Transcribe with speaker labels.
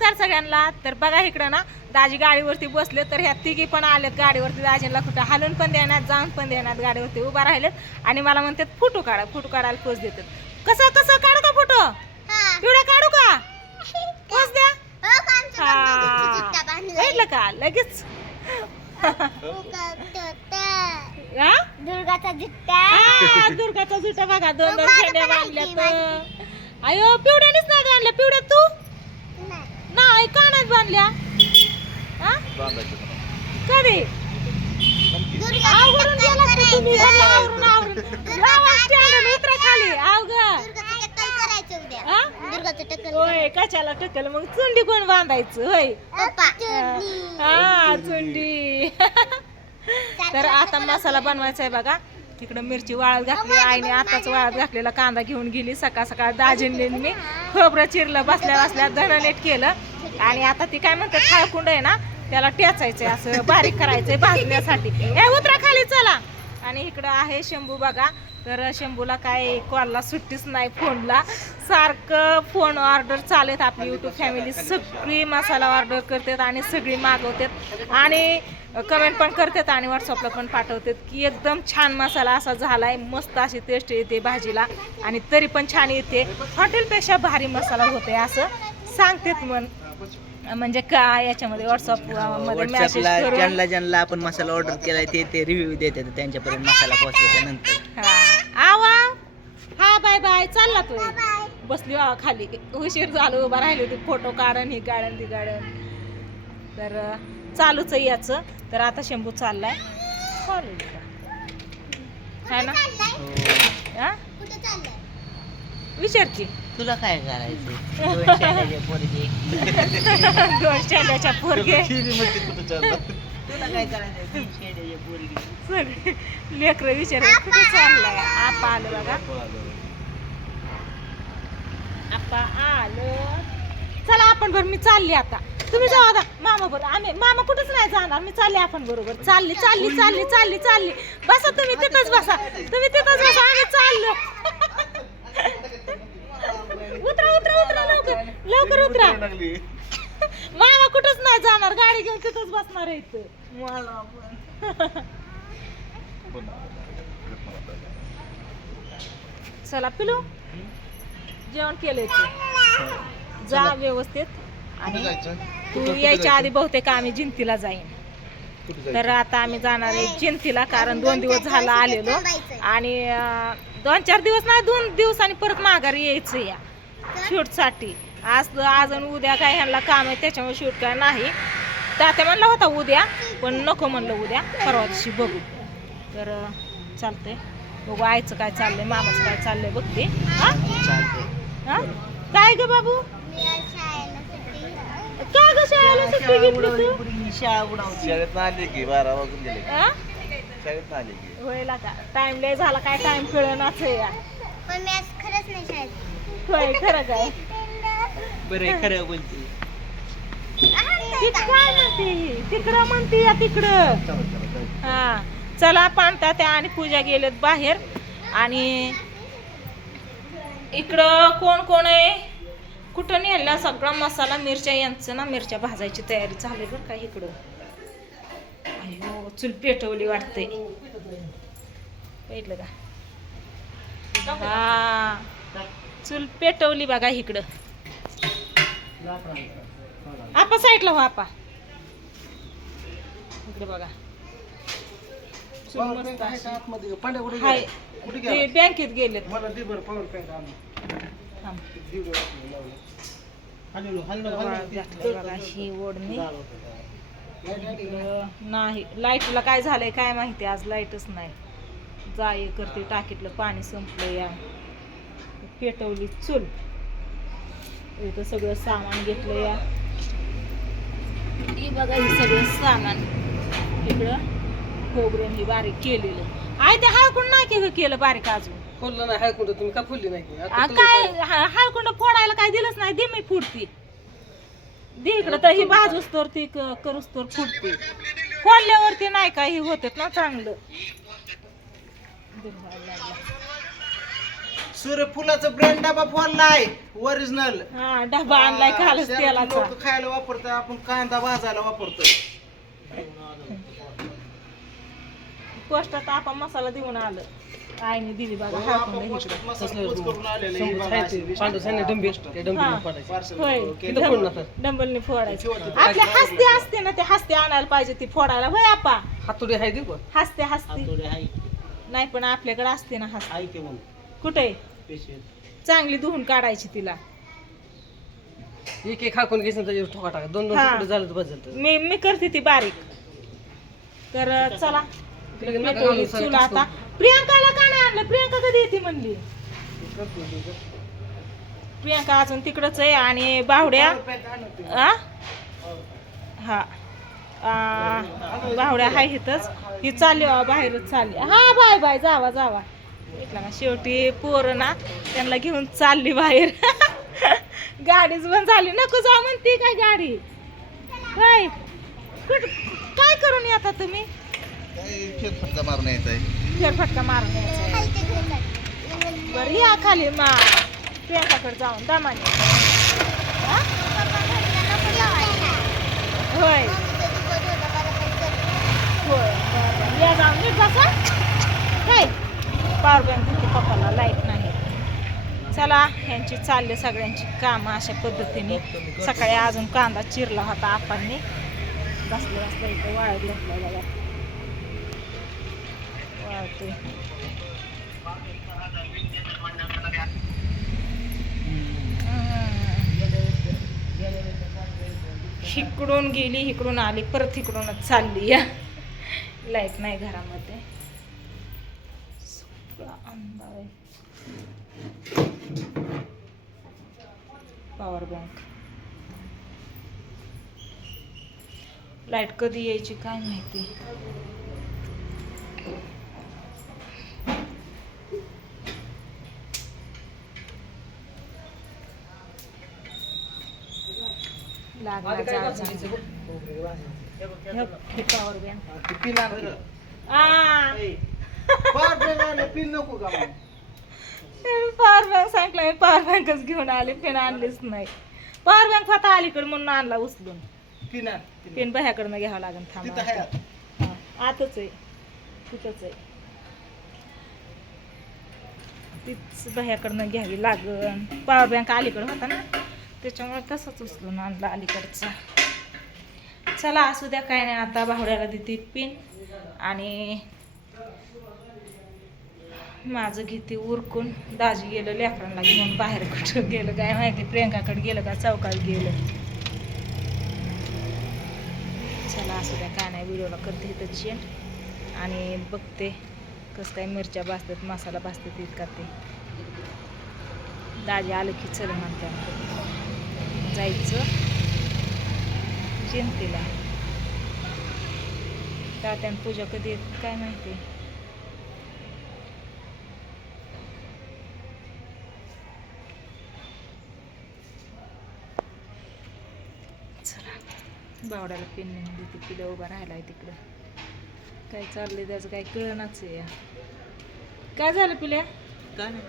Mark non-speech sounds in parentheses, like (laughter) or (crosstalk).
Speaker 1: नमस्कार सगळ्यांना. तर बघा इकडं ना दाजी गाडीवरती बसले तर ह्या तिघी पण आलेत गाडीवरती. दाजींना कुठं हालून पण देण्यात जाऊन पण देण्यात गाडीवरती उभा राहिलेत. आणि मला म्हणतात फोटो काढा फोटो काढायला पोच देतात. कसं कसं? काढू का फोटो? पिवळ्या काढू का? पोच द्या. हा. बघितलं का? लगेच. हा?
Speaker 2: दुर्गाचा जुट्टा.
Speaker 1: हा, दुर्गाचा बघा. दोन दोन शेंड्या
Speaker 2: आहे
Speaker 1: बांधल्या
Speaker 2: की,
Speaker 1: तर अयो पिवड्यानेच नाही बांधल्या पिवड्या तू? नाही का नाही बांधल्या? हा? कधी? आवरून गेला का तुम्ही? सगळं आवरून आवरून. लावा stand आणि उतरा खाली. आव ग. हा?
Speaker 2: दुर्गाचं टक्कल
Speaker 1: होय कशाला टकल मग चुंडी कोण बांधायचं? होय.
Speaker 2: पप्पा.
Speaker 1: हा चुंडी. तर आता मसाला बनवायचा आहे बघा. तिकडं मिरची वाळत घातली. आईने आताच वाळत घातलेला कांदा घेऊन गेली. सकाळ सकाळ दाजींनी मी खोबरं चिरलं बसल्या बसल्या धननेट केलं. आणि आता ती काय म्हणतात खाळकुंड आहे ना त्याला टेचायचंय असं बारीक करायचंय भाजण्यासाठी. हे उतरा खाली चला. आणि इकडं आहे शंभू बघा. तर शंभूला काय कॉलला सुट्टीच नाही फोनला. सारखं फोन ऑर्डर चालत आपली युट्यूब फॅमिली सगळी मसाला ऑर्डर करतात आणि सगळी मागवतात. आणि कमेंट पण करतात आणि व्हॉट्सअपला पण पाठवतात की एकदम छान मसाला असा झालाय मस्त अशी टेस्ट येते भाजीला. आणि तरी पण छान येते. हॉटेलपेक्षा भारी मसाला होते असं सांगतात मन म्हणजे का याच्यामध्ये? व्हॉट्सअप मेसेज
Speaker 3: व्हॉट्सअपला
Speaker 1: करून.
Speaker 3: ज्यांना ज्यांना आपण मसाला ऑर्डर केलाय ते ते रिव्ह्यू देतात त्यांच्यापर्यंत मसाला पोहोचल्याच्या नंतर.
Speaker 1: हा. आवा! हा बाय बाय चालला तू. बसली वा खाली. उशीर झालो उभा राहिली होती. फोटो काढन ही काढन ती काढन. तर अं, चालूच आहे याचं. तर आता शंभू चाललाय. कॉलेजला है ना? हा?
Speaker 2: कुठे चाललंय?
Speaker 1: विचार की.
Speaker 3: तुला काय करायचं पोरगे.
Speaker 1: पोरगे.
Speaker 3: तुला काय पोरगे.
Speaker 1: लेकरं विचार कुठे चाललाय? आपा आलं बघा. आपा आलं चला आपण बरं मी चालली आता. तुम्ही जाऊ आता. मामा बरोबर आम्ही मामा कुठंच नाही जाणार. मी चालले आपण बरोबर. चालली चालली चालली चालली चालली. बसा तुम्ही तिथंच बसा. तुम्ही तिथंच बसा. आम्ही चाललो उतरा उतरा उतरा लवकर लवकर उतरा मामा कुठंच नाही जाणार गाडी घेऊन तिथंच बसणार आहे इथं. मला पण. चला पिलू. जेवण केलंय तू. जा व्यवस्थित. आणि तू यायच्या आधी बहुतेक आम्ही जिंतीला जाईन. तर आता आम्ही जाणार आहे जिंतीला कारण दोन दिवस झाला आलेलो. आणि अं, दोन चार दिवस नाही दोन दिवसांनी परत माघारी यायचं या. शूटसाठी. आज आज आणि उद्या काय ह्यांना काम आहे त्याच्यामुळे शूट काय नाही. तात्या म्हणला होता उद्या पण नको म्हणलं उद्या परवा दिवशी बघू. तर चालतंय. बघू आईचं काय चाललंय मामाचं काय चाललंय बघते. हा. हा? काय ग बाबू? काय ग शाळेला सुट्टी घेतली तू?
Speaker 3: शाळा उडावते.
Speaker 4: शाळेत आले की बारा वाजून गेले
Speaker 1: हा?
Speaker 4: शाळेत आले की.
Speaker 1: होईल आता टाइम लय झाला काय टाइम कळनाच या
Speaker 2: पण मी आज खरंच नाही शाळेत.
Speaker 1: होय खरं काय?
Speaker 3: बरं आहे, खरं बोलते.
Speaker 1: ती काय म्हणते? तिकडं म्हणते या तिकडं. हा. चला पाणता त्या आणि पूजा गेलेत बाहेर. आणि इकडं कोण कोण आहे? कुठं नेला सगळा मसाला? मिरच्या यांचं ना मिरच्या भाजायची तयारी झाली बरं का इकडं. अयो चूल पेटवली वाटते बघितलं का? हा. चूल पेटवली बघा इकडं. आपा साईडला हो आपा. इकडे बघा. हाय. ते बँकेत गेलेत. थांब. घातली बघा ही ओढणी. इकडं नाही. लाईटला काय झालंय काय माहिती? आज लाईटच नाही. जाय करते टाकीतलं पाणी संपलं या. पेटवली चूल. इथं सगळं सामान घेतलं या. हे बघा हे सगळं सामान. इकडं खोबरं ही बारीक केलेलं. आहे ते हळकुंड नाही केलं केलं बारीक अजून?
Speaker 5: फुललं नाही हाय कुठं तुम्ही का फुलली नाही?
Speaker 1: काय हा- हळकुंड फोडायला काय दिलंच नाही दे मी फुडती. दे इकडं तर ही बाजूस तर ती क- करूस तर फुडती. फोडल्यावरती नाही काही होत ना चांगलं.
Speaker 6: सूर्यफुलाचं ब्रँड डबा फोडलाय ओरिजिनल
Speaker 1: हा डबा आणलाय कालच तेलाचा.
Speaker 6: लोक खायला वापरतात आपण कांदा भाजायला वापरतोय
Speaker 1: पोस्टात आपण मसाला देऊन आलं. आईने दिली बघा हाकून इकडं. होय. डंबलने फोडायचं. आपल्या हस्ते असते ना ते हस्ते आणायला पाहिजे ती फोडायला. होय आपा?
Speaker 5: हातोडी आहे देऊ का?
Speaker 1: हस्ते हस्ते. नाही पण आपल्याकडे असते ना हस्ते.
Speaker 3: आहे की मग?
Speaker 1: कुठे? चांगली धुवून काढायची तिला.
Speaker 5: एक एक हाकून त्याच्यावर ठोका टाका. दोन दोन
Speaker 1: हा.
Speaker 5: तुकडे झालं तर बस झालं
Speaker 1: मी मी करते ती बारीक. तर चला.
Speaker 5: नका
Speaker 1: चूल आता. प्रियांकाला का नाही आणलं? प्रियांका कधी येते म्हणली? प्रियांका अजून तिकडच आहे आणि बावड्या. आ? हा. आ, बावड्या हाय इथंच. ही चालली अहो, बाहेरच चालली हा बाय बाय. जावा जावा. भेटला ना शेवटी पोरं ना त्यांना घेऊन चालली बाहेर. (laughs) गाडीच बंद झाली. नको जा म्हणते काय गाडी? काय? कुठ काय करून येता तुम्ही?
Speaker 4: फटका मारून यायचा आहे.
Speaker 1: फेरफटका मारून यायचा. बरं या खाली मा प्रियांकाकडे जाऊन दामाने हा? होय. होय. या जाऊन बसा. काय पावर बँक पप्पाला लाइट नाही. चला ह्यांची चालले सगळ्यांची कामं अशा पद्धतीने. सकाळी अजून कांदा चिरला होता आपांनी. बसले बसले इथं वाळत घातला बघा. वाळतोय. इकडून गेली इकडून आली परत इकडूनच चालली. या लाइट नाही घरामध्ये सगळा अंधार आहे पॉवर बँक. लाइट कधी यायची काय माहिती? Power bank.
Speaker 6: पिन नको का?
Speaker 1: पॉवर बँक सांगितलं मी पॉवर बँकच घेऊन आले पेन आणलीच नाही. पॉवर बँक आता अलीकडे म्हणून आणला उचलून.
Speaker 6: पिन आण, पिन.
Speaker 1: पेन बाह्याकडनं घ्यावं लागेल
Speaker 6: तिथं आहे
Speaker 1: थांबा
Speaker 6: आता.
Speaker 1: हा, आतच आहे. तिथंच आहे. तीच बाह्याकडनं घ्यावी लागन पॉवर बँक अलीकडं होता ना त्याच्यामुळे तसंच उचलून आणला अलीकडचा. चला असू द्या काय नाही आता भावड्याला देते पिन आणि माझं घेते उरकून. दाजी गेलं लेकरांना घेऊन बाहेर कुठं गेलं काय माहिती. प्रियंकाकडे गेलं का चौकात गेलं. चला असू द्या काय नाही व्हिडिओला करते इथं चेन आणि बघते कसं काय मिरच्या भाजतात मसाला भाजतात इतका ते. दाजी आलं की चल म्हणते. जायचं जायचं जयंतीला तात्यान पूजा कधी येत काय माहिती चला बावड्याला पिन नेऊन देते पिलं उभा राहिला आहे तिकडं. काय चाललंय त्याचं काय कळणाच आहे या. काय झालं पिल्या?
Speaker 3: काय नाही?